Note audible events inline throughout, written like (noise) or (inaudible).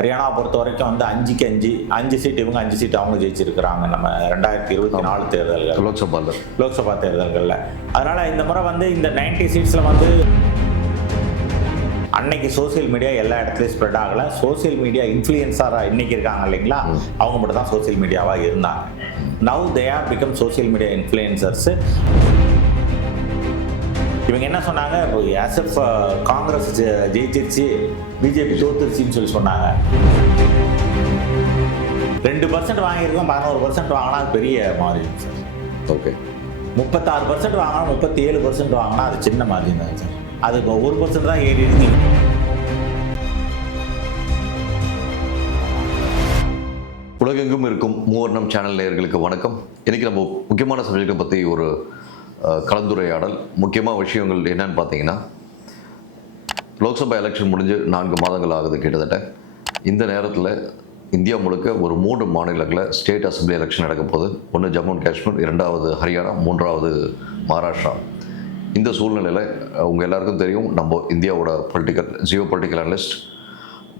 ஹரியானா பொறுத்த வரைக்கும் வந்து அஞ்சுக்கு அஞ்சு அஞ்சு சீட் இவங்க அஞ்சு சீட் அவங்க ஜெயிச்சிருக்கிறாங்க. நம்ம ரெண்டாயிரத்தி இருபத்தி நாலு தேர்தல்கள். லோக்சபாவில் லோக்சபா தேர்தல்களில். அதனால இந்த முறை வந்து இந்த 90 சீட்ஸில் வந்து அன்னைக்கு சோஷியல் மீடியா எல்லா இடத்துலையும் ஸ்ப்ரெட் ஆகலை. சோஷியல் மீடியா இன்ஃப்ளூயன்ஸாராக இன்னைக்கு இருக்காங்க இல்லைங்களா? அவங்க மட்டும் தான் சோஷியல் மீடியாவாக இருந்தாங்க. Now they are become social media influencers இவங்க என்ன சொன்னாங்க? எஸ்எஃப் காங்கிரஸ் ஜெ- ஜெயிச்சிருச்சு. பிஜேபி தோத்துருச்சுன்னு சொல்லி சொன்னாங்க. ரெண்டு பர்சன்ட் வாங்கியிருக்கோம் பதினோரு பர்சன்ட் வாங்கினா பெரிய மார்ஜின் சார் ஓகே முப்பத்தாறு பர்சன்ட் வாங்கினா முப்பத்தி ஏழு பர்சன்ட் வாங்கினா அது சின்ன மார்ஜின் தான் சார் அது ஒரு பர்சன்ட் தான் ஏறி இருக்கு. உலகெங்கும் இருக்கும் மூவர்ணம் சேனல் நேயர்களுக்கு வணக்கம். இன்னைக்கு நம்ம முக்கியமான சப்ஜெக்டை பற்றி ஒரு கலந்துரையாடல். முக்கியமான விஷயங்கள் என்னன்னு பார்த்தீங்கன்னா லோக்சபா எலெக்ஷன் முடிஞ்சு நான்கு மாதங்கள் ஆகுது கிட்டத்தட்ட. இந்த நேரத்தில் இந்தியா முழுக்க ஒரு மூன்று மாநிலங்களில் ஸ்டேட் அசம்பிளி எலெக்ஷன் நடக்க போகுது. ஒன்று ஜம்மு அண்ட் காஷ்மீர் இரண்டாவது ஹரியானா மூன்றாவது மகாராஷ்டிரா. இந்த சூழ்நிலையில் உங்கள் எல்லாருக்கும் தெரியும் நம்ம இந்தியாவோட political geo political analyst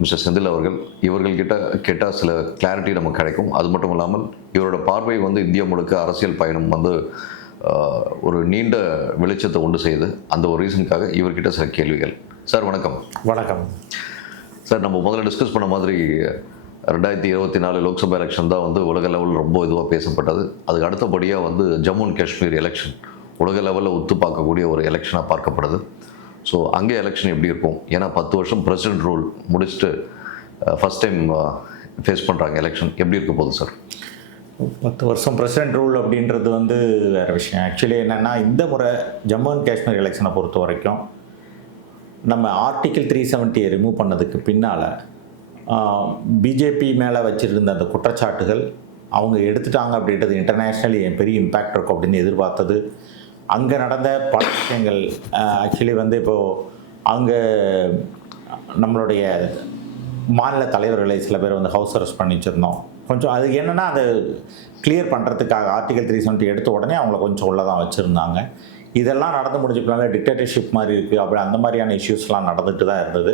mister Senthil அவர்கள் இவர்கள்கிட்ட கேட்டால் சில கிளாரிட்டி நமக்கு கிடைக்கும். அது மட்டும் இல்லாமல் இவரோட பார்வை வந்து இந்தியா முழுக்க அரசியல் பயணம் வந்து ஒரு நீண்ட வெளிச்சத்தை உண்டு செய்யுது. அந்த ஒரு ரீசனுக்காக இவர்கிட்ட சில கேள்விகள். சார் வணக்கம். வணக்கம். சார் நம்ம முதல்ல டிஸ்கஸ் பண்ண மாதிரி ரெண்டாயிரத்தி இருபத்தி நாலு லோக்சபா எலெக்ஷன் தான் வந்து உலக லெவலில் ரொம்ப இதுவாக பேசப்பட்டது. அதுக்கு அடுத்தபடியாக வந்து ஜம்மு அண்ட் காஷ்மீர் எலெக்ஷன் உலக லெவலில் ஒத்து பார்க்கக்கூடிய ஒரு எலெக்ஷனாக பார்க்கப்படுது. ஸோ அங்கே எலெக்ஷன் எப்படி இருக்கும்? ஏன்னா பத்து வருஷம் பிரசிடென்ட் ரூல் முடிச்சுட்டு ஃபஸ்ட் டைம் ஃபேஸ் பண்ணுறாங்க எலெக்ஷன் எப்படி இருக்க போகுது சார்? பத்து வருஷம் பிரசிடென்ட் ரூல் அப்படின்றது வந்து வேறு விஷயம். ஆக்சுவலி என்னென்னா இந்த முறை ஜம்மு அண்ட் காஷ்மீர் எலெக்ஷனை பொறுத்த வரைக்கும் நம்ம ஆர்டிக்கிள் த்ரீ செவன்ட்டியை ரிமூவ் பண்ணதுக்கு பின்னால் பிஜேபி மேலே வச்சுருந்த அந்த குற்றச்சாட்டுகள் அவங்க எடுத்துட்டாங்க அப்படின்றது இன்டர்நேஷ்னலி பெரிய இம்பேக்ட் இருக்கும் அப்படின்னு எதிர்பார்த்தது. அங்கே நடந்த பல விஷயங்கள் ஆக்சுவலி வந்து இப்போது அங்கே நம்மளுடைய மாநில தலைவர்களை சில பேர் வந்து ஹவுஸ் அரெஸ்ட் பண்ணி வச்சுருந்தோம். கொஞ்சம் அது என்னென்னா அது கிளியர் பண்ணுறதுக்காக ஆர்டிகல் த்ரீ செவன்ட்டி எடுத்த உடனே அவங்கள கொஞ்சம் உள்ளே தான் வச்சுருந்தாங்க. இதெல்லாம் நடந்து முடிஞ்ச பின்னால டிக்டேட்டர்ஷிப் மாதிரி இருக்குது அப்படி அந்த மாதிரியான இஷ்யூஸ்லாம் நடந்துட்டு தான் இருந்தது.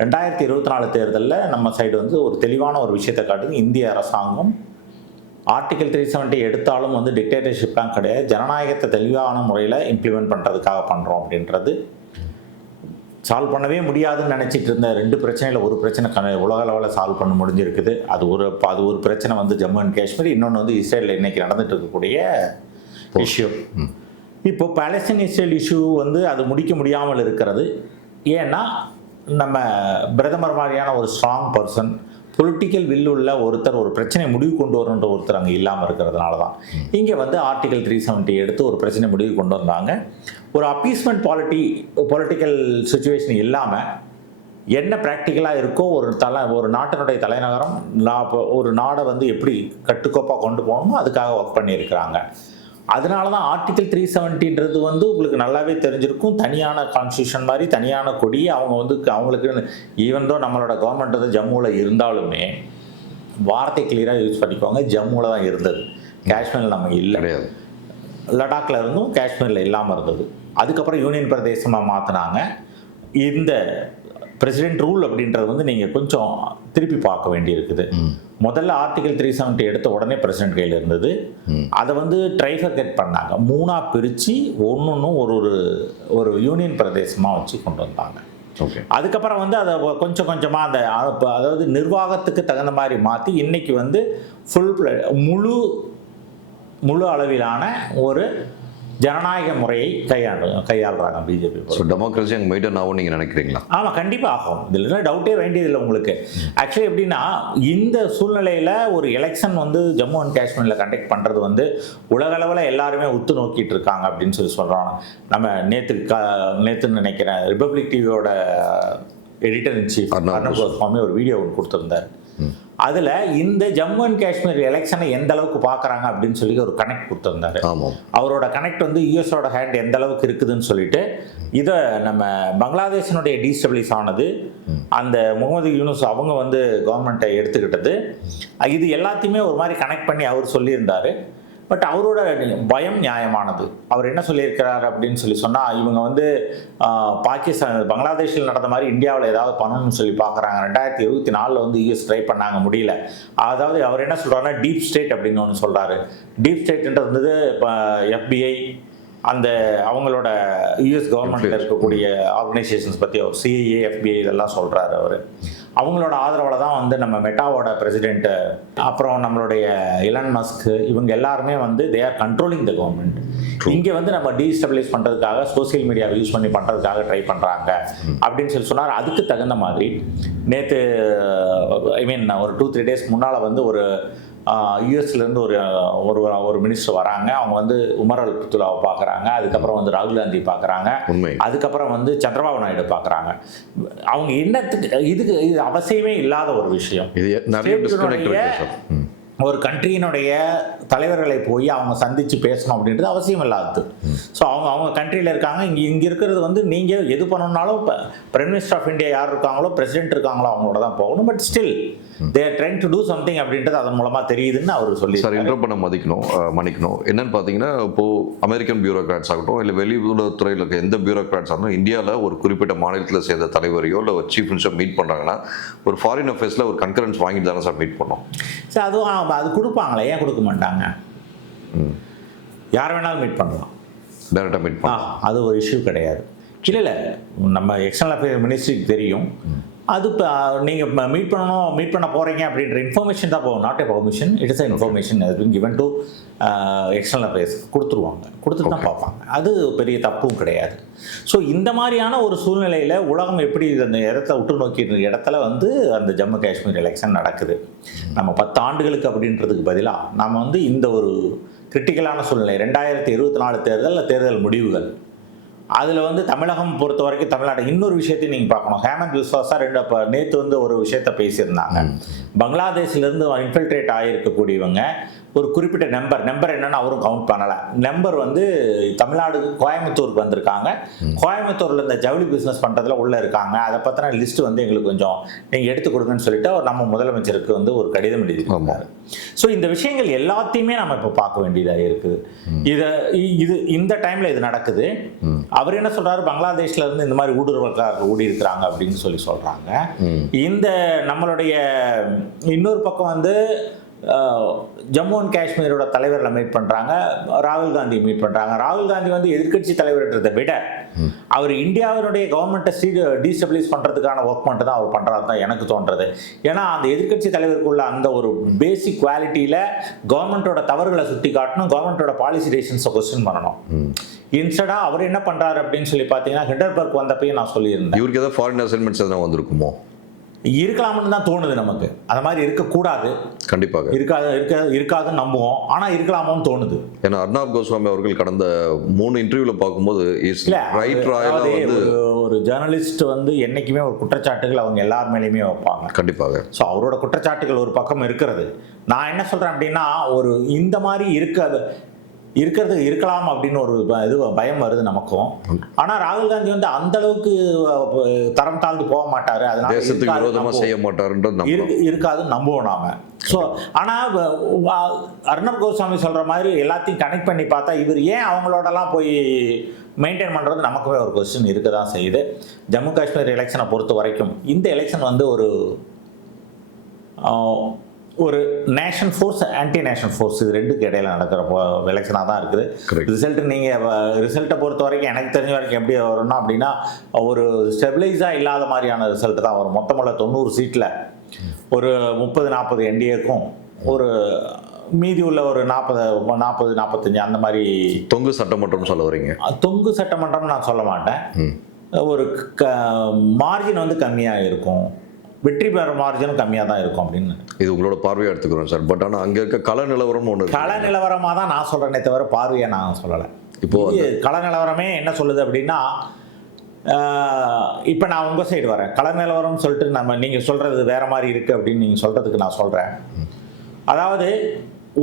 ரெண்டாயிரத்தி இருபத்தி நாலு தேர்தலில் நம்ம சைடு வந்து ஒரு தெளிவான ஒரு விஷயத்தை காட்டுது. இந்திய அரசாங்கம் ஆர்டிகல் த்ரீ செவன்ட்டி எடுத்தாலும் வந்து டிக்டேட்டர்ஷிப்லாம் கிடையாது. ஜனநாயகத்தை தெளிவான முறையில் இம்ப்ளிமெண்ட் பண்ணுறதுக்காக பண்ணுறோம் அப்படின்றது. சால்வ் பண்ணவே முடியாதுன்னு நினச்சிட்டு இருந்த ரெண்டு பிரச்சனையில் ஒரு பிரச்சனை கன உலக அளவில் சால்வ் பண்ண முடிஞ்சிருக்குது. அது ஒரு அது ஒரு பிரச்சனை வந்து ஜம்மு அண்ட் காஷ்மீர். இன்னொன்று வந்து இஸ்ரேலில் இன்னைக்கு நடந்துட்டு இருக்கக்கூடிய இஷ்யூ இப்போ பாலஸ்தீன் இஸ்ரேல் இஷ்யூ வந்து அது முடிக்க முடியாமல் இருக்கிறது. ஏன்னா நம்ம பிரதமர் மாதிரியான ஒரு ஸ்ட்ராங் பர்சன் பொலிட்டிக்கல் வில்லுள்ள ஒருத்தர் ஒரு பிரச்சனையை முடிவு கொண்டு வரணுன்ற ஒருத்தர் அங்கே இல்லாமல் இருக்கிறதுனால தான். இங்கே வந்து ஆர்டிகல் த்ரீ செவன்ட்டி எடுத்து ஒரு பிரச்சனை முடிவு கொண்டு வந்தாங்க. ஒரு அப்பீஸ்மெண்ட் பாலிட்டி பொலிட்டிக்கல் சுச்சுவேஷன் இல்லாமல் என்ன ப்ராக்டிக்கலாக இருக்கோ ஒரு தலை ஒரு நாட்டினுடைய தலைநகரம் நான் ஒரு நாடை வந்து எப்படி கட்டுக்கோப்பாக கொண்டு போகணுமோ அதுக்காக ஒர்க் பண்ணியிருக்கிறாங்க. அதனால தான் ஆர்டிகல் த்ரீ செவன்ட்டின்றது வந்து உங்களுக்கு நல்லாவே தெரிஞ்சிருக்கும். தனியான கான்ஸ்டியூஷன் மாதிரி தனியான கொடி அவங்க வந்து அவங்களுக்கு ஈவன் தோ நம்மளோட கவர்மெண்ட் வந்து ஜம்முவில் இருந்தாலுமே வார்த்தை கிளியராக யூஸ் பண்ணிக்கோங்க ஜம்முவில் தான் இருந்தது. காஷ்மீரில் நம்ம இல்லை. கிடையாது. லடாக்ல இருந்தும் காஷ்மீரில் இல்லாமல் இருந்தது. அதுக்கப்புறம் யூனியன் பிரதேசமாக மாற்றினாங்க இந்த பிரசிடென்ட் ரூல் அப்படின்றது வந்து நீங்கள் கொஞ்சம் திருப்பி பார்க்க வேண்டியிருக்குது. முதல்ல ஆர்டிகல் த்ரீ செவன்ட்டி எடுத்த உடனே பிரசிடென்ட் கையில் இருந்தது. அதை வந்து ட்ரைஃபர்கெட் பண்ணாங்க. மூணாக பிரித்து ஒன்று ஒரு ஒரு ஒரு யூனியன் பிரதேசமாக வச்சு கொண்டு வந்தாங்க. ஓகே. அதுக்கப்புறம் வந்து அதை கொஞ்சம் கொஞ்சமாக அந்த அதாவது நிர்வாகத்துக்கு தகுந்த மாதிரி மாற்றி இன்னைக்கு வந்து ஃபுல் முழு முழு அளவிலான ஒரு ஜனநாயக முறையை கையாளு கையாளுறாங்க பிஜேபி ஸோ டெமோக்ரஸி அங்கே மெயின்டைன் ஆகும் நீங்கள் நினைக்கிறீங்களா? ஆமாம் கண்டிப்பாக ஆகும். இதில் டவுட்டே வேண்டியதில்லை உங்களுக்கு. ஆக்சுவலி எப்படின்னா இந்த சூழ்நிலையில் ஒரு எலெக்ஷன் வந்து ஜம்மு அண்ட் காஷ்மீரில் கண்டக்ட் பண்ணுறது வந்து உலகளவில் எல்லாருமே உத்து நோக்கிட்டு இருக்காங்க அப்படின்னு சொல்லி சொல்கிறோம் நம்ம நேற்று க நேற்றுன்னு நினைக்கிறேன் ரிப்பப்ளிக் டிவியோட editor in chief Arnab Goswami ஒரு வீடியோ ஒன்று கொடுத்துருந்தார். அதில் இந்த ஜம்மு அண்ட் காஷ்மீர் எலெக்ஷனை எந்த அளவுக்கு பார்க்குறாங்க அப்படின்னு சொல்லி ஒரு கனெக்ட் கொடுத்துருந்தாரு. அவரோட கனெக்ட் வந்து யூஎஸோட ஹேண்ட் எந்த அளவுக்கு இருக்குதுன்னு சொல்லிட்டு இதை நம்ம பங்களாதேஷினுடைய டீஸ்டபிளிஸ் ஆனது அந்த முகமது யூனுஸ் அவங்க வந்து கவர்மெண்ட்டை எடுத்துக்கிட்டது. இது எல்லாத்தையுமே ஒரு மாதிரி கனெக்ட் பண்ணி அவர் சொல்லியிருந்தாரு. பட் அவரோட பயம் நியாயமானது. அவர் என்ன சொல்லியிருக்கிறார் அப்படின்னு சொல்லி சொன்னால் இவங்க வந்து பாகிஸ்தான் பங்களாதேஷில் நடந்த மாதிரி இந்தியாவில் ஏதாவது பண்ணணும்னு சொல்லி பார்க்குறாங்க. ரெண்டாயிரத்தி இருபத்தி நாலில் வந்து யூஎஸ் ட்ரை பண்ணாங்க முடியல. அதாவது அவர் என்ன சொல்கிறாருன்னா டீப் ஸ்டேட் அப்படின்னு ஒன்று சொல்கிறாரு டீப் ஸ்டேட்ன்றது வந்து இப்போ எஃபிஐ அந்த அவங்களோட யுஎஸ் கவர்மெண்ட்டில் இருக்கக்கூடிய ஆர்கனைசேஷன்ஸ் பற்றி அவர் சிஐஏ எஃபிஐ இதெல்லாம் சொல்கிறாரு அவர். அவங்களோட ஆதரவில் தான் வந்து நம்ம மெட்டாவோட பிரசிடென்ட்டு அப்புறம் நம்மளுடைய இலன் மஸ்க் இவங்க எல்லாருமே வந்து they are controlling the government இங்கே வந்து நம்ம டீஸ்டபிளைஸ் பண்ணுறதுக்காக சோஷியல் மீடியாவை யூஸ் பண்ணி பண்ணுறதுக்காக ட்ரை பண்ணுறாங்க அப்படின்னு சொல்லி சொன்னார். அதுக்கு தகுந்த மாதிரி நேற்று ஐ மீன் ஒரு டூ த்ரீ டேஸ் முன்னால் வந்து ஒரு யூஎஸ்லேருந்து ஒரு ஒரு ஒரு மினிஸ்டர் வராங்க. அவங்க வந்து உமர் அல் புத்துலாவை பார்க்குறாங்க. அதுக்கப்புறம் வந்து ராகுல் காந்தி பார்க்குறாங்க. அதுக்கப்புறம் வந்து சந்திரபாபு நாயுடு பார்க்குறாங்க. அவங்க என்னத்துக்கு இதுக்கு இது அவசியமே இல்லாத ஒரு விஷயம். ஒரு கண்ட்ரியினுடைய தலைவர்களை போய் அவங்க சந்தித்து பேசணும் அப்படின்றது அவசியம் இல்லாதது. ஸோ அவங்க அவங்க கண்ட்ரியில் இருக்காங்க. இங்கே இங்கே இருக்கிறது வந்து நீங்கள் எது பண்ணணும்னாலும் இப்போ பிரைம் மினிஸ்டர் ஆஃப் இந்தியா யார் இருக்காங்களோ பிரசிடென்ட் இருக்காங்களோ அவங்களோட தான் போகணும். But still they're trying to do something அப்படின்றது அதன் மூலமாக தெரியுதுன்னு அவர் சொல்லி சார் இன்டர் பண்ண மதிக்கணும் மன்னிக்கணும். என்னன்னு பார்த்தீங்கன்னா இப்போ அமெரிக்கன் பியூரோக்ராட்ஸ் ஆகட்டும் இல்லை வெளியுறவுத்துறையில் இருக்க எந்த பியூரோக்ராட்ஸ் ஆகட்டும் இந்தியாவில் ஒரு குறிப்பிட்ட மாநிலத்தில் சேர்ந்த தலைவரையோ இல்லை ஒரு சீஃப் மினிஸ்டர் மீட் பண்ணுறாங்கன்னா ஒரு ஃபாரின் அஃபேர்ஸில் ஒரு கன்கரன்ஸ் வாங்கிட்டு தானே சார் மீட் பண்ணோம். சரி அதுவும் அது கொடுப்பாங்களே ஏன் கொடுக்க மாட்டாங்க? ம். யார் வேணாலும் மீட் பண்ணலாம். டேரெக்டாக மீட் பண்ணலாம். அது ஒரு இஷ்யூ கிடையாது. இல்லை இல்லை நம்ம எக்ஸ்டர்னல் அஃபேர் மினிஸ்ட்ரிக்கு தெரியும். அது இப்போ நீங்கள் மீட் பண்ணணும் மீட் பண்ண போகிறீங்க அப்படின்ற இன்ஃபர்மேஷன் தான் போகும். Not a permission it is information given to external affairs கொடுத்துருவாங்க. கொடுத்துட்டு தான் பார்ப்பாங்க. அது பெரிய தப்பும் கிடையாது. ஸோ இந்த மாதிரியான ஒரு சூழ்நிலையில் உலகம் எப்படி அந்த இடத்த உற்று நோக்கி இடத்துல வந்து அந்த ஜம்மு காஷ்மீர் எலெக்ஷன் நடக்குது. நம்ம பத்து ஆண்டுகளுக்கு அப்படின்றதுக்கு பதிலாக நாம் வந்து இந்த ஒரு கிரிட்டிக்கலான சூழ்நிலை ரெண்டாயிரத்தி இருபத்தி நாலு தேர்தல் தேர்தல் முடிவுகள். அதில் வந்து தமிழகம் பொறுத்த வரைக்கும் தமிழ்நாடு. இன்னொரு விஷயத்தையும் நீங்கள் பார்க்கணும். ஹேமந்த் விஸ்வாசா ரெண்டு இப்போ நேற்று வந்து ஒரு விஷயத்த பேசியிருந்தாங்க. பங்களாதேஷ்லேருந்து இன்ஃபில்ட்ரேட் ஆகியிருக்கக்கூடியவங்க ஒரு குறிப்பிட்ட நம்பர் நம்பர் என்னன்னு அவரும் கவுண்ட் பண்ணலை. நம்பர் வந்து தமிழ்நாடு கோயம்புத்தூருக்கு வந்திருக்காங்க. கோயம்புத்தூரில் இந்த ஜவுளி பிஸ்னஸ் பண்ணுறதுல உள்ளே இருக்காங்க. அதை பற்றின லிஸ்ட் வந்து எங்களுக்கு கொஞ்சம் நீங்கள் எடுத்து கொடுங்கன்னு சொல்லிட்டு அவர் நம்ம முதலமைச்சருக்கு வந்து ஒரு கடிதம் எழுதியிருக்காரு. ஸோ இந்த விஷயங்கள் எல்லாத்தையுமே நம்ம இப்போ பார்க்க வேண்டியதாக இருக்குது இதை இது இந்த டைமில் இது நடக்குது. அவர் என்ன சொல்றாரு? பங்களாதேஷ்ல இருந்து இந்த மாதிரி ஊடுருவல்காரர்கள் ஊடி இருக்கிறாங்க அப்படின்னு சொல்லி சொல்றாங்க. ம். இந்த நம்மளுடைய இன்னொரு பக்கம் வந்து ஜம்மு அண்ட் காஷ்மீரோட தலைவர்களை மீட் பண்றாங்க ராகுல் காந்தி மீட் பண்றாங்க. ராகுல் காந்தி வந்து எதிர்க்கட்சி தலைவர்ன்றதை விட அவர் இந்தியாவினுடைய கவர்மெண்ட்டை ஸ்டீ டீஸ்டபிளைஸ் பண்றதுக்கான ஒர்க் மட்டும் தான் அவர் பண்றாரு தான் எனக்கு தோன்றது. ஏன்னா அந்த எதிர்க்கட்சி தலைவருக்குள்ள அந்த ஒரு பேசிக் குவாலிட்டியில கவர்மெண்ட்டோட தவறுகளை சுட்டி காட்டணும் கவர்மெண்ட்டோட பாலிசி டெசிஷன்ஸை கொஸ்டின் பண்ணணும். ம். இன்ஸ்டடா அவர் என்ன பண்றாரு அப்படின்னு சொல்லி பார்த்தீங்கன்னா ஹிண்டர்பர்க் வந்தப்பையும் நான் சொல்லியிருந்தேன். இவருக்கு ஏதாவது ஃபாரின் அசைன்மெண்ட்ஸ் எதனா வந்திருக்குமோ? இருக்கலாம்னு தான் தோணுது நமக்கு. அந்த மாதிரி இருக்கக்கூடாது. கண்டிப்பாக. இருக்காது இருக்க இருக்காதுன்னு நம்புவோம். ஆனா இருக்கலாமோன்னு தோணுது. ஏன்னா அர்ணாப் கோஸ்வாமி அவர்கள் கடந்த மூணு இன்டர்வியூவில் பார்க்கும்போது ஒரு ஜேர்னலிஸ்ட் வந்து என்னைக்குமே ஒரு குற்றச்சாட்டுகள் அவங்க எல்லார் மேலேயுமே வைப்பாங்க. கண்டிப்பாக. ஸோ அவரோட குற்றச்சாட்டுகள் ஒரு பக்கம் இருக்கிறது. நான் என்ன சொல்றேன் அப்படின்னா ஒரு இந்த மாதிரி இருக்காது. இருக்கிறது இருக்கலாம் அப்படின்னு ஒரு இது பயம் வருது நமக்கும். ஆனா ராகுல் காந்தி வந்து அந்த அளவுக்கு தரம் தாழ்ந்து போக மாட்டாரு. அதனால இருக்காது. செய்ய மாட்டாருன்றது நம்புறோம். இருக்கு இருக்காதுன்னு நம்புவோம் நாம. ஸோ ஆனால் அர்ணப் கோஸ்வாமி சொல்ற மாதிரி எல்லாத்தையும் கனெக்ட் பண்ணி பார்த்தா இவர் ஏன் அவங்களோடலாம் போய் மெயின்டைன் பண்ணுறது நமக்குமே ஒரு கொஸ்டின் இருக்க தான் செய்யுது. ஜம்மு காஷ்மீர் எலெக்ஷனை பொறுத்த வரைக்கும் இந்த எலெக்ஷன் வந்து ஒரு ஒரு nation force anti nation force இது ரெண்டுக்கு இடையில நடக்கிற எலெக்ஷனாக தான் இருக்குது. ரிசல்ட் நீங்கள் ரிசல்ட்டை பொறுத்த வரைக்கும் எனக்கு தெரிஞ்ச வரைக்கும் எப்படி வரும்னா அப்படின்னா ஒரு ஸ்டெபிளைஸாக இல்லாத மாதிரியான ரிசல்ட் தான் வரும். மொத்தமுள்ள தொண்ணூறு சீட்டில் ஒரு முப்பது நாற்பது என்டிஏக்கும் ஒரு மீதி உள்ள ஒரு நாற்பது நாற்பது நாற்பத்தஞ்சு அந்த மாதிரி தொங்கு சட்டமன்றம் சொல்ல வரீங்க. தொங்கு சட்டமன்றம் நான் சொல்ல மாட்டேன். ஒரு க மார்ஜின் வந்து கம்மியாக இருக்கும். வெற்றி பெற மார்ஜினும் கம்மியாக தான் இருக்கும் அப்படின்னு. இது உங்களோட பார்வையாக எடுத்துக்கிறோம் சார். பட் ஆனால் அங்கே இருக்க கள நிலவரம்னு ஒன்று கள நிலவரமாக தான் நான் சொல்கிறேனே தவிர பார்வையை நான் சொல்லலை. இப்போ கள நிலவரமே என்ன சொல்லுது அப்படின்னா இப்போ நான் உங்கள் சைடு வரேன். கள நிலவரம்னு சொல்லிட்டு நம்ம நீங்கள் சொல்கிறது வேற மாதிரி இருக்குது அப்படின்னு நீங்கள் சொல்கிறதுக்கு நான் சொல்கிறேன் அதாவது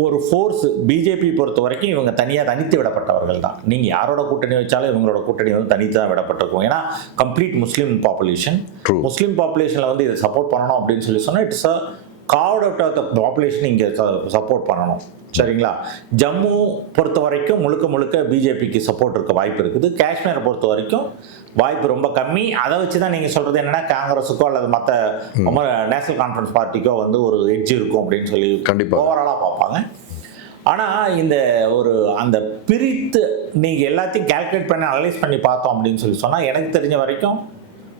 ஒரு ஃபோர்ஸ் பிஜேபி பொறுத்த வரைக்கும் இவங்க தனியாக தனித்து விடப்பட்டவர்கள் தான். நீங்கள் யாரோட கூட்டணி வச்சாலும் இவங்களோட கூட்டணி வந்து தனித்து தான் விடப்பட்டிருக்கும். ஏன்னா complete Muslim population True. Muslim பாப்புலேஷனில் வந்து இதை சப்போர்ட் பண்ணணும் அப்படின்னு சொல்லி சொன்னால் it's a card out of the population இங்கே சப்போர்ட் பண்ணணும். சரிங்களா? ஜம்மு பொறுத்த வரைக்கும் முழுக்க முழுக்க பிஜேபிக்கு சப்போர்ட் இருக்க வாய்ப்பு இருக்குது. காஷ்மீரை பொறுத்த வரைக்கும் வாய்ப்பு ரொம்ப கம்மி. அதை வச்சு தான் நீங்கள் சொல்கிறது என்னன்னா காங்கிரஸுக்கோ அல்லது மற்ற நேஷனல் கான்ஃபரன்ஸ் பார்ட்டிக்கோ வந்து ஒரு எட்ஜ் இருக்கும் அப்படின்னு சொல்லி கண்டிப்பா. ஓவராலாக பார்ப்பாங்க. ஆனால் இந்த ஒரு அந்த பிரித்து நீங்கள் எல்லாத்தையும் கால்குலேட் பண்ணி அனலைஸ் பண்ணி பார்த்தோம் அப்படின்னு சொல்லி சொன்னால் எனக்கு தெரிஞ்ச வரைக்கும்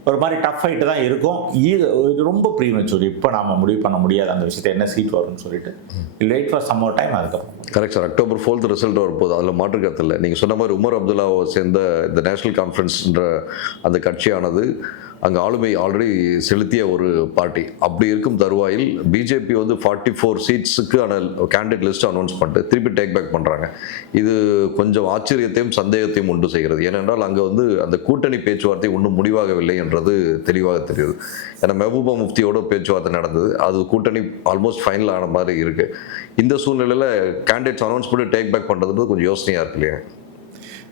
ஒரு மாதிரி டஃப் ஃபைட்டு தான் இருக்கும். இது இது ரொம்ப ப்ரீமெச்சூர் இப்போ நாம் முடிவு பண்ண முடியாது அந்த விஷயத்தை என்ன சீட் வரும்னு சொல்லிட்டு. லேட் ஃபார் சம் டைம் அதுக்கப்புறம். Correct sir October fourth result வரப்போகுது. அதில் மாற்று கருத்து இல்லை. நீங்கள் சொன்ன மாதிரி உமர் அப்துல்லாவை சேர்ந்த இந்த நேஷனல் கான்ஃபரன்ஸ்ன்ற அந்த கட்சியானது அங்கே ஆளுமை ஆல்ரெடி செலுத்திய ஒரு பார்ட்டி அப்படி இருக்கும் தருவாயில் பிஜேபி வந்து ஃபார்ட்டி ஃபோர் சீட்ஸுக்கு ஆனால் கேண்டிடேட் லிஸ்ட் அனௌன்ஸ் பண்ணிட்டு திருப்பி டேக் பேக் பண்ணுறாங்க இது கொஞ்சம் ஆச்சரியத்தையும் சந்தேகத்தையும் உண்டு செய்கிறது. ஏனென்றால் அங்கே வந்து அந்த கூட்டணி பேச்சுவார்த்தை ஒன்றும் முடிவாகவில்லை என்றது தெளிவாக தெரியுது. ஏன்னா மெஹபூபா முஃப்தியோட பேச்சுவார்த்தை நடந்தது. அது கூட்டணி ஆல்மோஸ்ட் ஃபைனல் ஆன மாதிரி இருக்குது இந்த சூழ்நிலையில் கேண்டிடேட்ஸ் அனௌன்ஸ் பண்ணி டேக் பேக் பண்ணுறதுன்றது கொஞ்சம் யோசனையாக இருக்கு இல்லையா?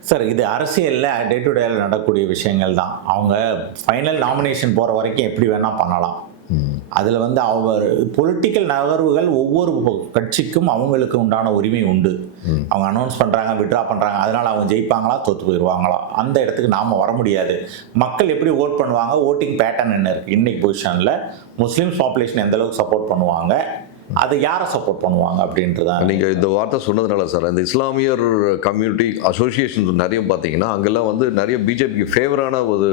சார் இது அரசியலில் டே டு டேல நடக்கக்கூடிய விஷயங்கள் தான். அவங்க ஃபைனல் நாமினேஷன் போகிற வரைக்கும் எப்படி வேணால் பண்ணலாம். அதில் வந்து அவர் பொலிட்டிக்கல் நகர்வுகள் ஒவ்வொரு கட்சிக்கும் அவங்களுக்கு உண்டான உரிமை உண்டு. அவங்க அனௌன்ஸ் பண்ணுறாங்க விட்ரா பண்ணுறாங்க அதனால் அவங்க ஜெயிப்பாங்களா தோற்று போயிடுவாங்களா அந்த இடத்துக்கு நாம் வர முடியாது. மக்கள் எப்படி ஓட் பண்ணுவாங்க? ஓட்டிங் பேட்டர்ன் என்ன இருக்குது இன்னைக்கு பொசிஷனில் முஸ்லீம்ஸ் பாப்புலேஷன் எந்த அளவுக்கு சப்போர்ட் பண்ணுவாங்க? அதை யாரை சப்போர்ட் பண்ணுவாங்க அப்படின்றதான். நீங்கள் இந்த வார்த்தை சொன்னதுனால சார் இந்த இஸ்லாமியர் கம்யூனிட்டி அசோசியேஷன் நிறைய பார்த்தீங்கன்னா அங்கெல்லாம் வந்து நிறைய பிஜேபிக்கு ஃபேவரான ஒரு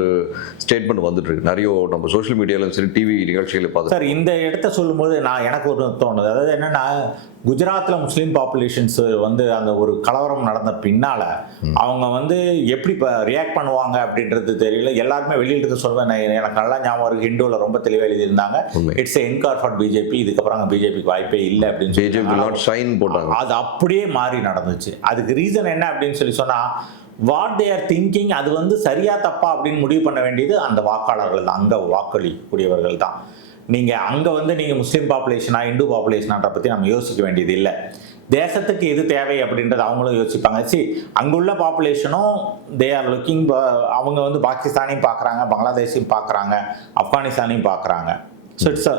ஸ்டேட்மெண்ட் வந்துட்டு இருக்கு நிறைய நம்ம சோஷியல் மீடியாலும் சரி டிவி நிகழ்ச்சிகளை பார்த்து சார் இந்த இடத்த சொல்லும்போது நான் எனக்கு ஒரு தோணுது. அதாவது என்னன்னா குஜராத்தில் முஸ்லீம் பாப்புலேஷன்ஸ் வந்து அந்த ஒரு கலவரம் நடந்த பின்னால அவங்க வந்து எப்படி இப்போ ரியாக்ட் பண்ணுவாங்க அப்படின்றது தெரியல. எல்லாருமே வெளியில இருந்து சொல்வேன். நான் எனக்கு நல்லா ஞாபகம் இருக்கு. ஹிந்துவில் ரொம்ப தெளிவாக எழுதியிருந்தாங்க. இட்ஸ் என்கார் ஃபார் பிஜேபி இதுக்கப்புறம் அங்கே பிஜேபிக்கு வாய்ப்பே இல்லை அப்படின்னு சொல்லி போட்டாங்க. அது அப்படியே மாறி நடந்துச்சு. அதுக்கு ரீசன் என்ன அப்படின்னு சொல்லி சொன்னா வாட் தே ஆர் திங்கிங் அது வந்து சரியா தப்பா அப்படின்னு முடிவு பண்ண வேண்டியது அந்த வாக்காளர்கள் தான். அங்க வாக்களிக்கக்கூடியவர்கள் தான். நீங்கள் அங்கே வந்து நீங்கள் முஸ்லீம் பாப்புலேஷனா இந்து பாப்புலேஷனான்ற பற்றி நம்ம யோசிக்க வேண்டியது இல்லை. தேசத்துக்கு எது தேவை அப்படின்றது அவங்களும் யோசிப்பாங்க. சி அங்குள்ள பாப்புலேஷனும் தே ஆர் லுக்கிங் அவங்க வந்து பாகிஸ்தானையும் பார்க்குறாங்க பங்களாதேஷையும் பார்க்குறாங்க ஆப்கானிஸ்தானையும் பார்க்குறாங்க ஸோ இட்ஸ்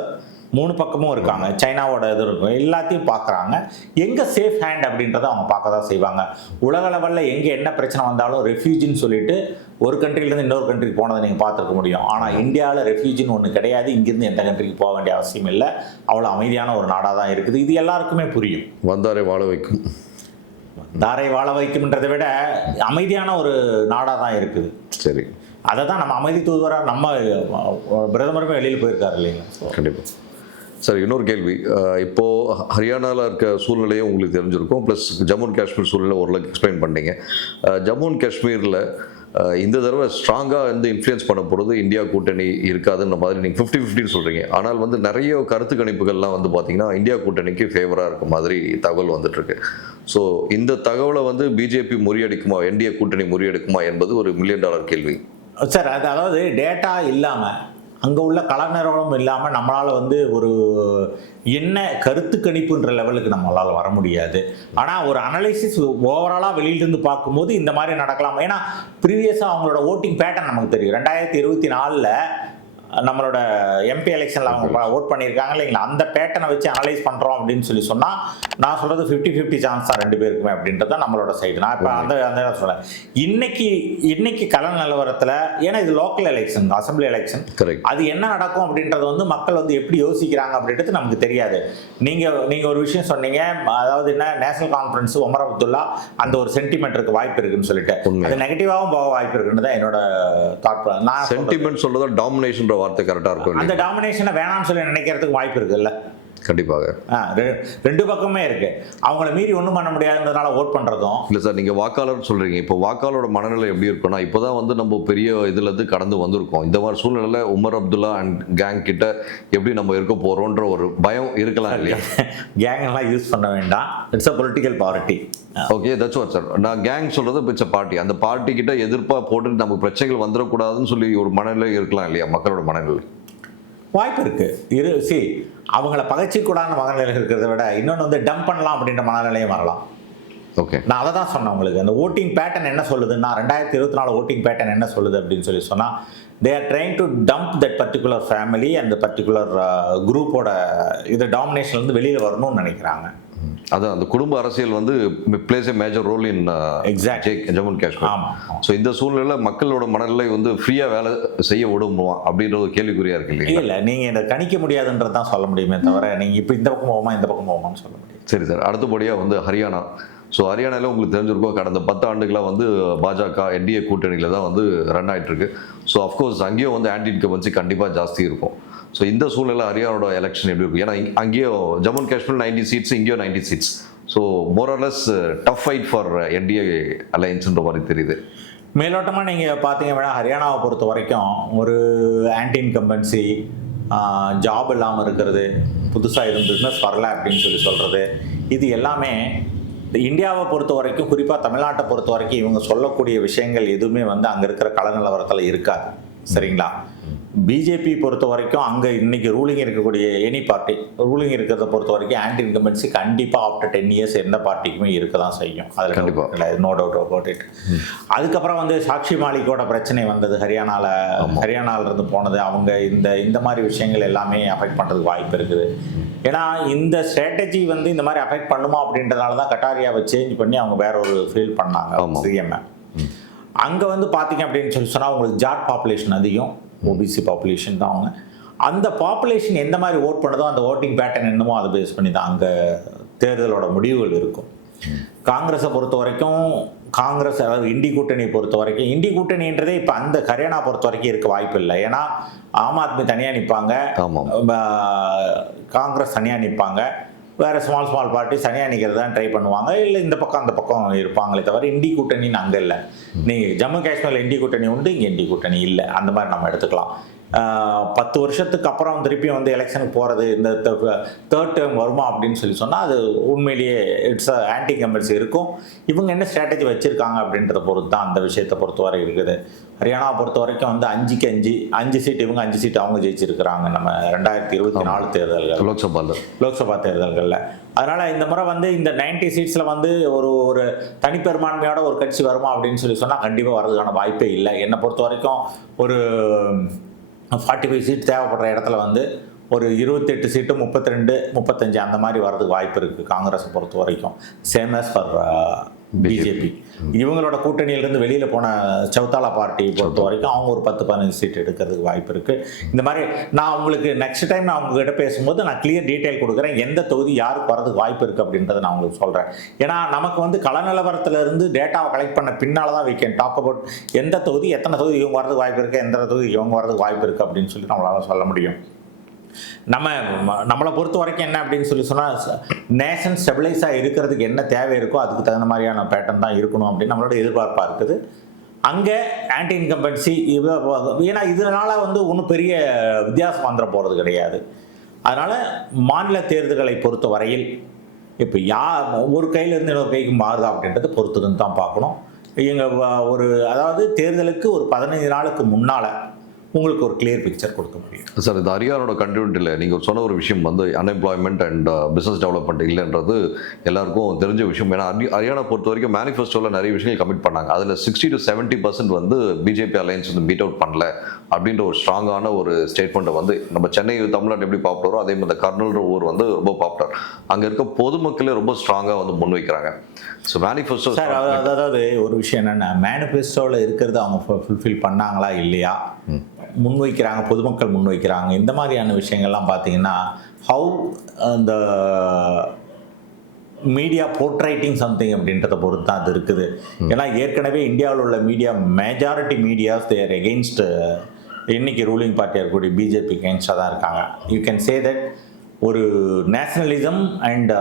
மூணு பக்கமும் இருக்காங்க. சைனாவோட இது இருக்கும் எல்லாத்தையும் பார்க்குறாங்க எங்கே சேஃப் ஹேண்ட் அப்படின்றத அவங்க பார்க்க தான் செய்வாங்க. உலக லெவலில் எங்கே என்ன பிரச்சனை வந்தாலும் ரெஃப்யூஜின்னு சொல்லிட்டு ஒரு கண்ட்ரிலேருந்து இன்னொரு கண்ட்ரிக்கு போனதை நீங்கள் பார்த்துருக்க முடியும். ஆனால் இந்தியாவில் ரெஃப்யூஜின்னு ஒன்று கிடையாது. இங்கேருந்து எந்த கண்ட்ரிக்கு போக வேண்டிய அவசியம் இல்லை. அவ்வளோ அமைதியான ஒரு நாடாக தான் இருக்குது. இது எல்லாருக்குமே புரியும். வந்தாரை வாழ வைக்கும். தாரை வாழ வைக்கும்ன்றதை விட அமைதியான ஒரு நாடாக தான் இருக்குது. சரி. அதை தான் நம்ம அமைதி தூதுவராக நம்ம பிரதமருமே வெளியில் போயிருக்காரு இல்லைங்க So, கண்டிப்பாக சார் இன்னொரு கேள்வி. இப்போது ஹரியானாவில் இருக்க சூழ்நிலையும் உங்களுக்கு தெரிஞ்சிருக்கும். ப்ளஸ் ஜம்மு அண்ட் காஷ்மீர் சூழ்நிலை ஓரளவுக்கு எக்ஸ்பிளைன் பண்ணீங்க. ஜம்மு அண்ட் காஷ்மீரில் இந்த தடவை ஸ்ட்ராங்காக வந்து இன்ஃப்ளூயன்ஸ் பண்ண போகிறது இந்தியா கூட்டணி இருக்காதுன்ற மாதிரி நீங்கள் ஃபிஃப்டி ஃபிஃப்டின்னு சொல்கிறீங்க ஆனால் வந்து நிறைய கருத்து கணிப்புகள்லாம் வந்து பார்த்திங்கன்னா இந்தியா கூட்டணிக்கு ஃபேவராக இருக்க மாதிரி தகவல் வந்துட்டுருக்கு. ஸோ இந்த தகவலை வந்து பிஜேபி முறியடிக்குமா? என்டிஏ கூட்டணி முறியடிக்குமா என்பது ஒரு மில்லியன் டாலர் கேள்வி. சார் அது அதாவது டேட்டா இல்லாமல் அங்கே உள்ள கலநிறுவனம் இல்லாமல் நம்மளால் வந்து ஒரு என்ன கருத்து கணிப்புன்ற லெவலுக்கு நம்மளால் வர முடியாது. ஆனால் ஒரு அனலைசிஸ் ஓவராலாக வெளியிலிருந்து பார்க்கும்போது இந்த மாதிரி நடக்கலாம். ஏன்னா ப்ரீவியஸாக அவங்களோட ஓட்டிங் பேட்டர்ன் நமக்கு தெரியும். ரெண்டாயிரத்தி இருபத்தி நாலில் நம்மளோட எம்பி எலெக்ஷனில் அவங்க ஓட் பண்ணியிருக்காங்க இல்லைங்களா அந்த பேட்டர்னை வச்சு அனலைஸ் பண்ணுறோம் அப்படின்னு சொல்லி சொன்னால் நான் சொல்கிறது ஃபிஃப்டி ஃபிஃப்டி சான்ஸ் தான் ரெண்டு பேருக்குமே அப்படின்றது நம்மளோட சைடு நான் இப்போ அந்த அந்த சொல்றேன். இன்னைக்கு இன்னைக்கு கள நிலவரத்தில் ஏன்னா இது லோக்கல் எலெக்ஷன் அசம்பிளி எலெக்ஷன் அது என்ன நடக்கும் அப்படின்றது வந்து மக்கள் வந்து எப்படி யோசிக்கிறாங்க அப்படின்றது நமக்கு தெரியாது. நீங்க நீங்க ஒரு விஷயம் சொன்னீங்க அதாவது என்ன நேஷனல் கான்ஃபரன்ஸ் உமர் அப்துல்லா அந்த ஒரு சென்டிமெண்ட் இருக்கு வாய்ப்பு இருக்குன்னு சொல்லிட்டு. அது நெகட்டிவாகவும் போக வாய்ப்பு இருக்குன்னு தான் என்னோட தாட் நான். சென்டிமெண்ட் சொல்றதா டாமினேஷன்ற வார்த்தை கரெக்டாக இருக்கும் அந்த டாமினேஷனை வேணாம்னு சொல்லி நினைக்கிறதுக்கு வாய்ப்பு இருக்குல்ல? கண்டிப்பாக. ரெண்டு பக்கமே இருக்கு. அவங்கள மீறி ஒன்றும் பண்ண முடியாதுன்றதுனால ஓட் பண்றதும். இல்லை சார் நீங்கள் வாக்காளர் சொல்கிறீங்க இப்போ வாக்காளரோட மனநிலை எப்படி இருக்குன்னா இப்போ தான் வந்து நம்ம பெரிய இதுல இருந்து கடந்து வந்திருக்கோம். இந்த மாதிரி சூழ்நிலையில் உமர் அப்துல்லா அண்ட் கேங் கிட்ட எப்படி நம்ம இருக்க போகிறோன்ற ஒரு பயம் இருக்கலாம் இல்லையா? (laughs) கேங் எல்லாம் யூஸ் பண்ண வேண்டாம். It's a political party okay that's what sir நான் கேங் சொல்கிறது பிச்ச பார்ட்டி அந்த பார்ட்டி கிட்ட எதிர்ப்பாக போட்டு நமக்கு பிரச்சனைகள் வந்துடக்கூடாதுன்னு சொல்லி ஒரு மனநிலை இருக்கலாம் இல்லையா? மக்களோட மனநிலை. வாய்ப்பு இருக்கு. இரு சி அவங்கள பகைச்சிக்கூடாத மனநிலை இருக்கிறத விட இன்னொன்று வந்து டம்ப் பண்ணலாம் அப்படின்ற மனநிலையும் வரலாம். ஓகே நான் அதை தான் சொன்னேன் உங்களுக்கு. அந்த ஓட்டிங் பேட்டர்ன் என்ன சொல்லுதுன்னா ரெண்டாயிரத்தி இருபத்தி நாலு ஓட்டிங் பேட்டர்ன் என்ன சொல்லுது அப்படின்னு சொல்லி சொன்னால் they are trying to dump that particular family அந்த பர்டிகுலர் குரூப்போட இது டாமினேஷன்லேருந்து வெளியில் வரணும்னு நினைக்கிறாங்க. அதான் அந்த குடும்ப அரசியல் வந்து plays a major role in Exactly. Jammu and Kashmir ஆமாம் ஸோ இந்த சூழ்நிலையில மக்களோட மனநிலை வந்து ஃப்ரீயா வேலை செய்ய விடுமா அப்படின்ற ஒரு கேள்விக்குறியா இருக்கு இல்லைங்களா? இல்லை நீங்கள் இதை கணிக்க முடியாதுன்றது தான் சொல்ல முடியுமே தவிர நீங்கள் இப்போ இந்த பக்கம் போகுமா இந்த பக்கம் போகுமான்னு சொல்ல முடியும் சரி சார். அடுத்தபடியாக வந்து ஹரியானா. ஸோ ஹரியானாவில் உங்களுக்கு தெரிஞ்சிருக்கும் கடந்த பத்து ஆண்டுகளாக வந்து பாஜக என்டிஏ கூட்டணியில் தான் வந்து ரன் ஆயிட்டு இருக்கு. ஸோ அஃப்கோர்ஸ் அங்கேயும் வந்து ஆன்டி இன்கம்பன்சி கண்டிப்பாக ஜாஸ்தி இருக்கும். ஸோ இந்த சூழ்நிலை ஹரியானாவோட எலெக்ஷன் எப்படி இருக்கும் ஏன்னா அங்கேயோ Jammu and Kashmir ninety seats இங்கேயோ ninety seats so more or less tough fight for NDA அலையன்ஸ்ன்ற மாதிரி தெரியுது. மேலோட்டமாக நீங்கள் பார்த்தீங்க வேணா ஹரியானாவை பொறுத்த வரைக்கும் ஒரு ஆன்டி இன்கம்பன்சி ஜாப் இல்லாமல் இருக்கிறது புதுசாக எதுவும் பிஸ்னஸ் வரல அப்படின்னு சொல்லி சொல்கிறது இது எல்லாமே இந்தியாவை பொறுத்த வரைக்கும் குறிப்பாக தமிழ்நாட்டை பொறுத்த வரைக்கும் இவங்க சொல்லக்கூடிய விஷயங்கள் எதுவுமே வந்து அங்கே இருக்கிற கள நிலவரத்தில் இருக்காது. சரிங்களா? பிஜேபி பொறுத்த வரைக்கும் அங்கே இன்னைக்கு ரூலிங் இருக்கக்கூடிய எனி பார்ட்டி ரூலிங் இருக்கிறத பொறுத்த வரைக்கும் ஆன்டி இன்கம்பன்சி கண்டிப்பாக ஆஃப்டர் டென் இயர்ஸ் எந்த பார்ட்டிக்குமே இருக்க தான் செய்யும். அதில் கண்டிப்பா. நோ டவுட் அபவுட் இட் அதுக்கப்புறம் வந்து சாக்ஷி மாலிகோட பிரச்சனை வந்தது ஹரியானால ஹரியானால இருந்து போனது. அவங்க இந்த இந்த மாதிரி விஷயங்கள் எல்லாமே அஃபெக்ட் பண்ணுறதுக்கு வாய்ப்பு இருக்குது. ஏன்னா இந்த ஸ்ட்ராட்டஜி வந்து இந்த மாதிரி அஃபெக்ட் பண்ணுமா அப்படின்றதால தான் கட்டாரியாவை சேஞ்ச் பண்ணி அவங்க வேற ஒரு ஃபீல் பண்ணாங்க ஆமா. சிஎம்ஐ அங்கே வந்து பார்த்தீங்க அப்படின்னு சொல்லி சொன்னால் உங்களுக்கு ஜாட் பாப்புலேஷன் அதிகம். ஓபிசி பாப்புலேஷன் தான் அவங்க. அந்த பாப்புலேஷன் எந்த மாதிரி ஓட் பண்ணுதோ அந்த ஓட்டிங் பேட்டர்ன் என்னமோ அதை பேஸ் பண்ணி தான் அங்கே தேர்தலோட முடிவுகள் இருக்கும். காங்கிரஸை பொறுத்த வரைக்கும் காங்கிரஸ் அதாவது இண்டி கூட்டணியை பொறுத்த வரைக்கும் இண்டி கூட்டணின்றதே இப்போ அந்த ஹரியானா பொறுத்த வரைக்கும் இருக்க வாய்ப்பு இல்லை. ஏன்னா ஆம் ஆத்மி தனியாக நிற்பாங்க காங்கிரஸ் தனியாக நிற்பாங்க வேறு ஸ்மால் ஸ்மால் பார்ட்டி தனியாக நிற்கிறது தான் ட்ரை பண்ணுவாங்க. இல்லை இந்த பக்கம் அந்த பக்கம் இருப்பாங்களே தவிர இண்டி கூட்டணின்னு அங்கே இல்லை. நீங்கள் ஜம்மு காஷ்மீரில் இண்டி கூட்டணி உண்டு இங்கே இண்டி கூட்டணி இல்லை. அந்த மாதிரி நம்ம எடுத்துக்கலாம். பத்து வருஷத்துக்கு அப்புறம் திருப்பியும் வந்து எலெக்ஷனுக்கு போகிறது இந்த தேர்ட் டேர்ம் வருமா அப்படின்னு சொல்லி சொன்னால் அது உண்மையிலேயே இட்ஸ் ஆன்டி கம்பல்ஸ் இருக்கும். இவங்க என்ன ஸ்ட்ராட்டஜி வச்சுருக்காங்க அப்படின்றத பொறுத்து தான் அந்த விஷயத்தை பொறுத்தவரை இருக்குது. ஹரியானாவை பொறுத்த வரைக்கும் வந்து அஞ்சுக்கு அஞ்சு அஞ்சு சீட் இவங்க அஞ்சு சீட் அவங்க ஜெயிச்சிருக்கிறாங்க. நம்ம ரெண்டாயிரத்தி இருபத்தி நாலு தேர்தல்கள் லோக்சபாவில் லோக்சபா தேர்தல்களில். அதனால் இந்த முறை வந்து இந்த 90 சீட்ஸில் வந்து ஒரு ஒரு தனிப்பெரும்பான்மையோட ஒரு கட்சி வருமா அப்படின்னு சொல்லி சொன்னால் கண்டிப்பாக வர்றதுக்கான வாய்ப்பே இல்லை. என்னை பொறுத்த வரைக்கும் ஒரு ஃபார்ட்டி ஃபைவ் சீட் தேவைப்படுற இடத்துல வந்து ஒரு இருபத்தெட்டு சீட்டு முப்பத்தி ரெண்டு முப்பத்தஞ்சு அந்த மாதிரி வர்றதுக்கு வாய்ப்பு இருக்குது காங்கிரஸை பொறுத்த வரைக்கும் சேம் ஆஸ் ஃபார் பிஜேபி இவங்களோட கூட்டணியிலிருந்து வெளியில் போன சௌதாலா பார்ட்டி பொறுத்த வரைக்கும் அவங்க ஒரு பத்து பதினஞ்சு சீட் எடுக்கிறதுக்கு வாய்ப்பு இருக்குது இந்த மாதிரி நான் உங்களுக்கு நெக்ஸ்ட் டைம் நான் உங்ககிட்ட பேசும்போது நான் கிளியர் டீட்டெயில் கொடுக்குறேன். எந்த தொகுதி யாருக்கு வரதுக்கு வாய்ப்பு இருக்குது அப்படின்றத நான் உங்களுக்கு சொல்கிறேன் ஏன்னா நமக்கு வந்து கள நிலவரத்துல இருந்து டேட்டாவை கலெக்ட் பண்ண பின்னால் தான் can டாக் அபவுட் எந்த தொகுதி எத்தனை தொகுதி இவங்க வரதுக்கு வாய்ப்பு இருக்குது எந்த தொகுதி இவங்க வரதுக்கு வாய்ப்பு இருக்குது அப்படின்னு சொல்லி நம்மளால சொல்ல முடியும். நம்ம நம்மளை பொறுத்த வரைக்கும் என்ன அப்படின்னு சொல்லி சொன்னால் நேஷன் ஸ்டெபிளைஸாக இருக்கிறதுக்கு என்ன தேவை இருக்கோ அதுக்கு தகுந்த மாதிரியான பேட்டர்ன் தான் இருக்கணும் அப்படின்னு நம்மளோட எதிர்பார்ப்பாக இருக்குது. அங்கே ஆன்டி இன்கம்பன்சி ஏன்னா இதனால் வந்து ஒன்றும் பெரிய வித்தியாசம் வந்துட போகிறது கிடையாது. அதனால் மாநில தேர்தல்களை பொறுத்த வரையில் இப்போ யா ஒரு கையிலேருந்து இன்னொரு கைக்கு மாறுதா அப்படின்றத பொறுத்துன்னு தான் பார்க்கணும். எங்கள் ஒரு அதாவது தேர்தலுக்கு ஒரு பதினைஞ்சு நாளுக்கு முன்னால் உங்களுக்கு ஒரு கிளியர் பிக்சர் கொடுக்க முடியும். சார் இந்த ஹரியானோட கண்டினியூட்டியில் நீங்கள் சொன்ன ஒரு விஷயம் வந்து அன்எம்ப்ளாய்மெண்ட் அண்ட் பிஸ்னஸ் டெவலப்மெண்ட் இல்லைன்றது எல்லாருக்கும் தெரிஞ்ச விஷயம். ஏன்னா ஹரி- ஹரியானா பொறுத்த வரைக்கும் மேனிஃபெஸ்டோவில் நிறைய விஷயங்கள் கமிட் பண்ணாங்க. அதில் சிக்ஸ்டி டு செவன்ட்டி பர்சன்ட் வந்து பிஜேபி அலையன்ஸ் வந்து மீட் அவுட் பண்ணல அப்படின்ற ஒரு ஸ்ட்ராங்கான ஒரு ஸ்டேட்மெண்ட்டை வந்து நம்ம சென்னை தமிழ்நாடு எப்படி பாப்புலரோ அதே மாதிரி கர்னல்ன்ற ஊர் வந்து ரொம்ப பாப்புலர் அங்கே இருக்க பொதுமக்களே ரொம்ப ஸ்ட்ராங்காக வந்து முன்வைக்கிறாங்க ஸோ மேனிஃபெஸ்டோ சார் அதாவது அதாவது ஒரு விஷயம் என்னென்னா மேனிஃபெஸ்டோவில் இருக்கிறது அவங்க ஃபுல்ஃபில் பண்ணாங்களா இல்லையா? முன்வைக்கிறாங்க பொதுமக்கள் முன்வைக்கிறாங்க. இந்த மாதிரியான விஷயங்கள்லாம் பார்த்தீங்கன்னா ஹவு அந்த மீடியா போர்ட்ரைட்டிங் சம்திங் அப்படின்றத பொறுத்து தான் அது இருக்குது. ஏன்னா ஏற்கனவே இந்தியாவில் உள்ள media majority medias there against இன்னைக்கு ரூலிங் பார்ட்டியாக இருக்கக்கூடிய பிஜேபி எகெயின்ஸ்டாக தான் இருக்காங்க. யூ கேன் சே தட் ஒரு நேஷனலிசம் அண்ட்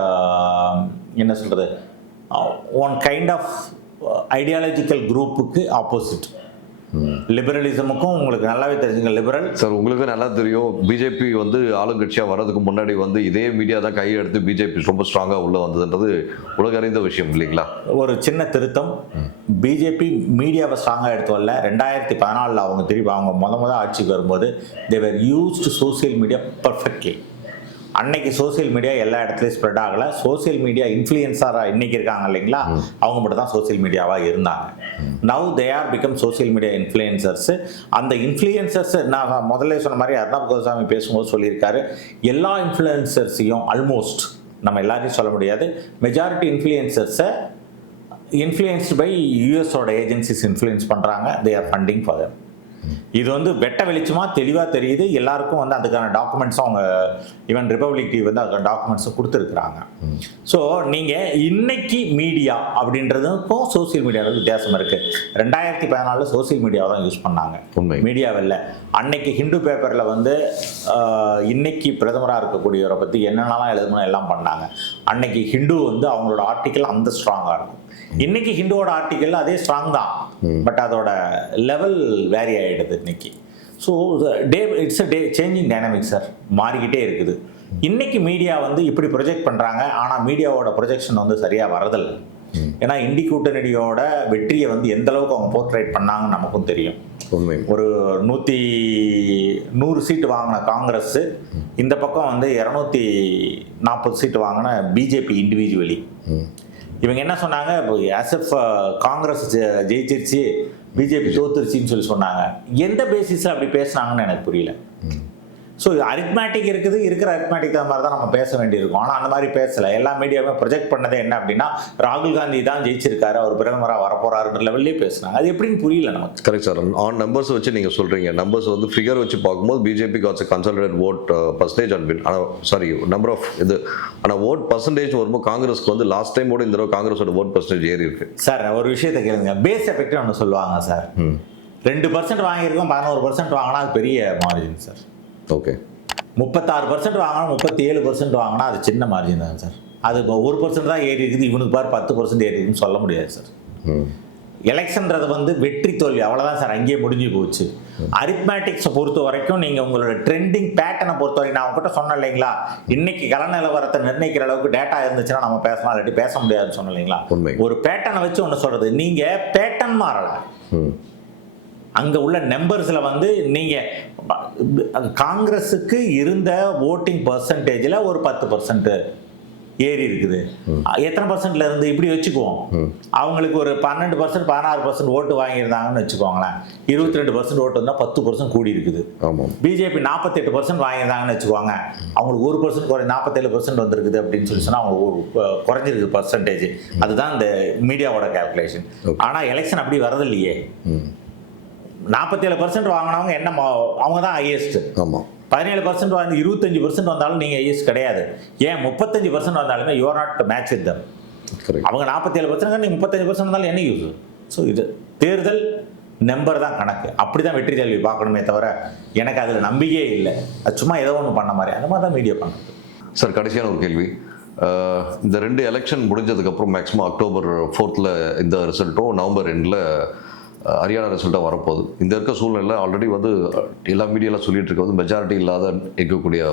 என்ன சொல்கிறது ஒன் கைண்ட் ஆஃப் ஐடியாலஜிக்கல் குரூப்புக்கு ஆப்போசிட் லிபரலிசமுக்கும் உங்களுக்கு நல்லாவே தெரிஞ்சுங்க லிபரல். சார் உங்களுக்கு நல்லா தெரியும். பிஜேபி வந்து ஆளுங்கட்சியாக வர்றதுக்கு முன்னாடி வந்து இதே மீடியா தான் கையெடுத்து பிஜேபி ரொம்ப ஸ்ட்ராங்காக உள்ள வந்ததுன்றது உலக அறிந்த விஷயம் இல்லைங்களா? ஒரு சின்ன திருத்தம். பிஜேபி மீடியாவை ஸ்ட்ராங்காக எடுத்து வரல. ரெண்டாயிரத்தி பதினாலில் அவங்க திருப்பி அவங்க முத முத ஆட்சிக்கு வரும்போது they were used social media perfectly அன்னைக்கு சோஷியல் மீடியா எல்லா இடத்துலையும் ஸ்ப்ரெட் ஆகலை. சோஷியல் மீடியா இன்ஃப்ளூயன்ஸாக இன்னைக்கு இருக்காங்க இல்லைங்களா? அவங்க மட்டும் தான் சோஷியல் மீடியாவாக இருந்தாங்க. Now they are become social media influencers அந்த இன்ஃப்ளூயன்சர்ஸ் நான் முதல்ல சொன்ன மாதிரி அர்ணப் கோசாமி பேசும்போது சொல்லியிருக்காரு. எல்லா இன்ஃப்ளூயன்சர்ஸையும் ஆல்மோஸ்ட் நம்ம எல்லாரையும் சொல்ல முடியாது. மெஜாரிட்டி இன்ஃப்ளூயன்சர்ஸை இன்ஃப்ளூயன்ஸ்டு பை யூஎஸோட ஏஜென்சிஸ் இன்ஃப்ளூயன்ஸ் பண்ணுறாங்க தே ஆர் ஃபண்டிங் ஃபார் இது வந்து வெட்ட வெளிச்சமாக தெளிவாக தெரியுது. எல்லாருக்கும் வந்து அதுக்கான டாக்குமெண்ட்ஸும் அவங்க ஈவன் ரிப்பப்ளிக் டிவி வந்து அதுக்கான டாக்குமெண்ட்ஸும் கொடுத்துருக்குறாங்க. ஸோ நீங்கள் இன்னைக்கு மீடியா அப்படின்றதுக்கும் சோஷியல் மீடியாவில் வித்தியாசம் இருக்குது ரெண்டாயிரத்தி பதினாலில் சோஷியல் மீடியாவை தான் யூஸ் பண்ணாங்க. உண்மை. மீடியாவில் அன்னைக்கு ஹிந்து பேப்பரில் வந்து இன்னைக்கு பிரதமராக இருக்கக்கூடியவரை பற்றி என்னென்னலாம் எழுதணும் எல்லாம் பண்ணாங்க. அன்னைக்கு ஹிந்து வந்து அவங்களோட ஆர்டிக்கல் அந்த ஸ்ட்ராங்காக இருக்கும். இன்னைக்கு ஹிந்துவோட ஆர்டிக்கல் அதே ஸ்ட்ராங் தான். பட் அதோட லெவல் வேரி ஆகிடுது இன்னைக்கு. So day it's a day changing dynamic sir மாறிக்கிட்டே இருக்குது. இன்னைக்கு மீடியா வந்து இப்படி ப்ரொஜெக்ட் பண்ணுறாங்க ஆனால் மீடியாவோட ப்ரொஜெக்ஷன் வந்து சரியாக வரதில்லை. ஏன்னா இண்டி கூட்டணியோட வெற்றியை வந்து எந்த அளவுக்கு அவங்க போர்ட்ரேட் பண்ணாங்கன்னு நமக்கும் தெரியும். ஒரு நூற்றி நூறு சீட்டு வாங்கின காங்கிரஸ் இந்த பக்கம் வந்து இரநூத்தி நாற்பது சீட்டு வாங்கின பிஜேபி இண்டிவிஜுவலி. இவங்க என்ன சொன்னாங்க? இப்போ ஆஸ்எஃப் காங்கிரஸ் ஜெயிச்சிருச்சு பிஜேபி தோத்துருச்சின்னு சொல்லி சொன்னாங்க. எந்த பேசிஸில் அப்படி பேசுனாங்கன்னு எனக்கு புரியல. ஸோ அரித்மேட்டிக் இருக்குது இருக்கிற அரித்மேட்டிக் தான் மாதிரி தான் நம்ம பேச வேண்டியிருக்கும். ஆனால் அந்த மாதிரி பேசலை. எல்லா மீடியாவுமே ப்ரொஜெக்ட் பண்ணதே என்ன அப்படின்னா ராகுல் காந்தி தான் ஜெயிச்சிருக்காரு. அவர் பிரதமராக வரப்போறாருன்ற லெவல்லே பேசுனாங்க. அது எப்படின்னு புரியல நமக்கு. கரெக்ட் சார் ஆன் நம்பர்ஸ் வச்சு நீங்கள் சொல்கிறீங்க நம்பர்ஸ் வந்து ஃபிகர் வச்சு பார்க்கும்போது BJP got consolidate vote percentage and பின் ஆனால் சாரி நம்பர் ஆஃப் இது ஆனால் ஓட் பர்சன்டேஜ் வரும்போது காங்கிரஸ்க்கு வந்து லாஸ்ட் டைம் கூட இந்த தடவை காங்கிரஸோட ஓட் பர்சன்டேஜ் ஏறி இருக்கு. சார் ஒரு விஷயத்தை கேளுங்க. பேஸ் எஃபெக்ட் ஒன்று சொல்லுவாங்க சார் ம். ரெண்டு பர்சன்ட் வாங்கியிருக்கோம் பதினோரு பர்சன்ட் வாங்கினா அது பெரிய மார்ஜின் சார் ஓகே முப்பத்தாறு பர்சன்ட் வாங்கினா முப்பத்தி ஏழு பர்சன்ட் வாங்கினா அது சின்ன மார்ஜின் தான் சார் அது இப்போ ஒரு பர்சன்ட் தான் ஏறி இருக்குது இவனுக்கு பார் பத்து பர்சன்ட் ஏறி இருக்குன்னு சொல்ல முடியாது சார் எலெக்ஷன்றது வந்து வெற்றி தோல்வி அவ்வளோதான் சார் அங்கேயே முடிஞ்சு போச்சு. அரித்மேட்டிக்ஸை பொறுத்த வரைக்கும் நீங்கள் உங்களோட ட்ரெண்டிங் பேட்டர்னை பொறுத்த வரைக்கும் நான் உங்ககிட்ட சொன்னேன் இல்லைங்களா? இன்னைக்கு கல நிலவரத்தை நிர்ணயிக்கிற அளவுக்கு டேட்டா இருந்துச்சுன்னா நம்ம பேசலாம் இல்லாட்டி பேச முடியாதுன்னு சொன்னேன் இல்லைங்களா. ஒரு பேட்டர்னை வச்சு ஒன்று சொல்கிறது நீங்கள் பேட்டர்ன் மாறலை. ம். அங்கே உள்ள நம்பர்ஸில் வந்து நீங்கள் காங்கிரஸுக்கு இருந்த ஓட்டிங் பர்சன்டேஜில் ஒரு பத்து பர்சன்ட் ஏறி இருக்குது. எத்தனை பர்சன்ட்ல இருந்து இப்படி வச்சுக்குவோம்? அவங்களுக்கு ஒரு பன்னெண்டு பர்சன்ட் பதினாறு பர்சன்ட் ஓட்டு வாங்கியிருந்தாங்கன்னு வச்சுக்கோங்களேன். இருபத்தி ரெண்டு பர்சன்ட் ஓட்டு வந்தால் பத்து பர்சன்ட் கூடி இருக்குது. பிஜேபி நாற்பத்தெட்டு பர்சன்ட் வாங்கியிருந்தாங்கன்னு வச்சுக்கோங்க. அவங்களுக்கு ஒரு பர்சன்ட் குறை நாற்பத்தேழு பர்சன்ட் வந்திருக்குது அப்படின்னு சொல்லி சொன்னால் அவங்களுக்கு ஒரு குறைஞ்சிருக்கு பர்சன்டேஜ் அதுதான் இந்த மீடியாவோட கேல்குலேஷன் ஆனால் எலெக்ஷன் அப்படி வரதில்லையே. நாற்பத்தேழு பர்சன்ட் வாங்கினவங்க என்ன அவங்க தான் ஹையஸ்ட் ஆமாம் பதினேழு பர்சன்ட் வந்து இருபத்தஞ்சு பர்சன்ட் வந்தாலும் நீங்கள் ஹையஸ்ட் கிடையாது. ஏன் முப்பத்தஞ்சு பர்சன்ட் வந்தாலுமே you are not match with them அவங்க நாற்பத்தேழு பர்சன்ட் நீங்கள் முப்பத்தஞ்சு பர்சன்ட் வந்தாலும் என்ன யூஸ் ஸோ இது தேர்தல் நம்பர் தான் கணக்கு. அப்படி தான் வெற்றி தோல்வி பார்க்கணுமே தவிர எனக்கு அதில் நம்பிக்கையே இல்லை. அது சும்மா ஏதோ ஒன்று பண்ண மாதிரி. அந்த மாதிரி தான் மீடியா பண்ணுது. சார் கடைசியான ஒரு கேள்வி. இந்த ரெண்டு எலெக்ஷன் முடிஞ்சதுக்கப்புறம் மேக்ஸிமம் அக்டோபர் ஃபோர்த்தில் இந்த ரிசல்ட்டும் நவம்பர் ரெண்டில் ஹரியானா ரிசல்ட்டாக வரப்போகுது. இந்த இருக்க சூழ்நிலை ஆல்ரெடி வந்து எல்லா மீடியாவில் சொல்லிட்டு இருக்க வந்து மெஜாரிட்டி இல்லாத இருக்கக்கூடிய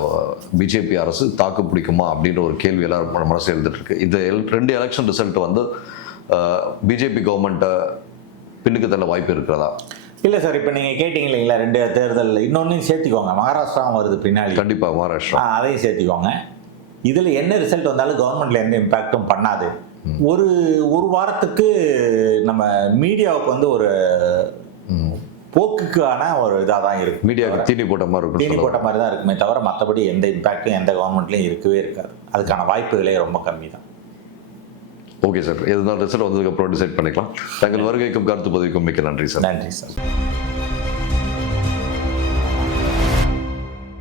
பிஜேபி அரசு தாக்கு பிடிக்குமா அப்படின்ற ஒரு கேள்வி எல்லாரும் மன- மனசுல இருந்துட்டு இருக்கு. இந்த எல் ரெண்டு எலெக்ஷன் ரிசல்ட் வந்து பிஜேபி கவர்மெண்ட்டை பின்னுக்கு தள்ள வாய்ப்பு இருக்கிறதா? இல்லை சார் இப்போ நீங்கள் கேட்டிங்க இல்லைங்களா ரெண்டு தேர்தல் இன்னொன்றையும் சேர்த்திக்கோங்க. மகாராஷ்டிராவும் வருது பின்னாடி. கண்டிப்பாக மகாராஷ்டிரா. அதையும் சேர்த்திக்கோங்க. இதில் என்ன ரிசல்ட் வந்தாலும் கவர்மெண்ட்ல எந்த இம்பேக்டும் பண்ணாது. ஒரு ஒரு வாரத்துக்கு நம்ம மீடியாவுக்கு வந்து ஒரு போக்குக்கான ஒரு இதாக தான் இருக்கும் மீடியாவுக்கு தீனி போட்ட மாதிரி தீனி போட்ட மாதிரி தான் இருக்குமே தவிர மற்றபடி எந்த இம்பேக்டும் எந்த கவர்மெண்ட்லையும் இருக்கவே இருக்காது. அதுக்கான வாய்ப்புகளே ரொம்ப கம்மி தான் ஓகே சார். எதுனாலும் ரிசல்ட் வந்ததுக்கப்புறம் டிசைட் பண்ணிக்கலாம். தங்கள் வருகைக்கும் கருத்து பதிவுக்கும் மிக்க நன்றி சார். நன்றி சார்.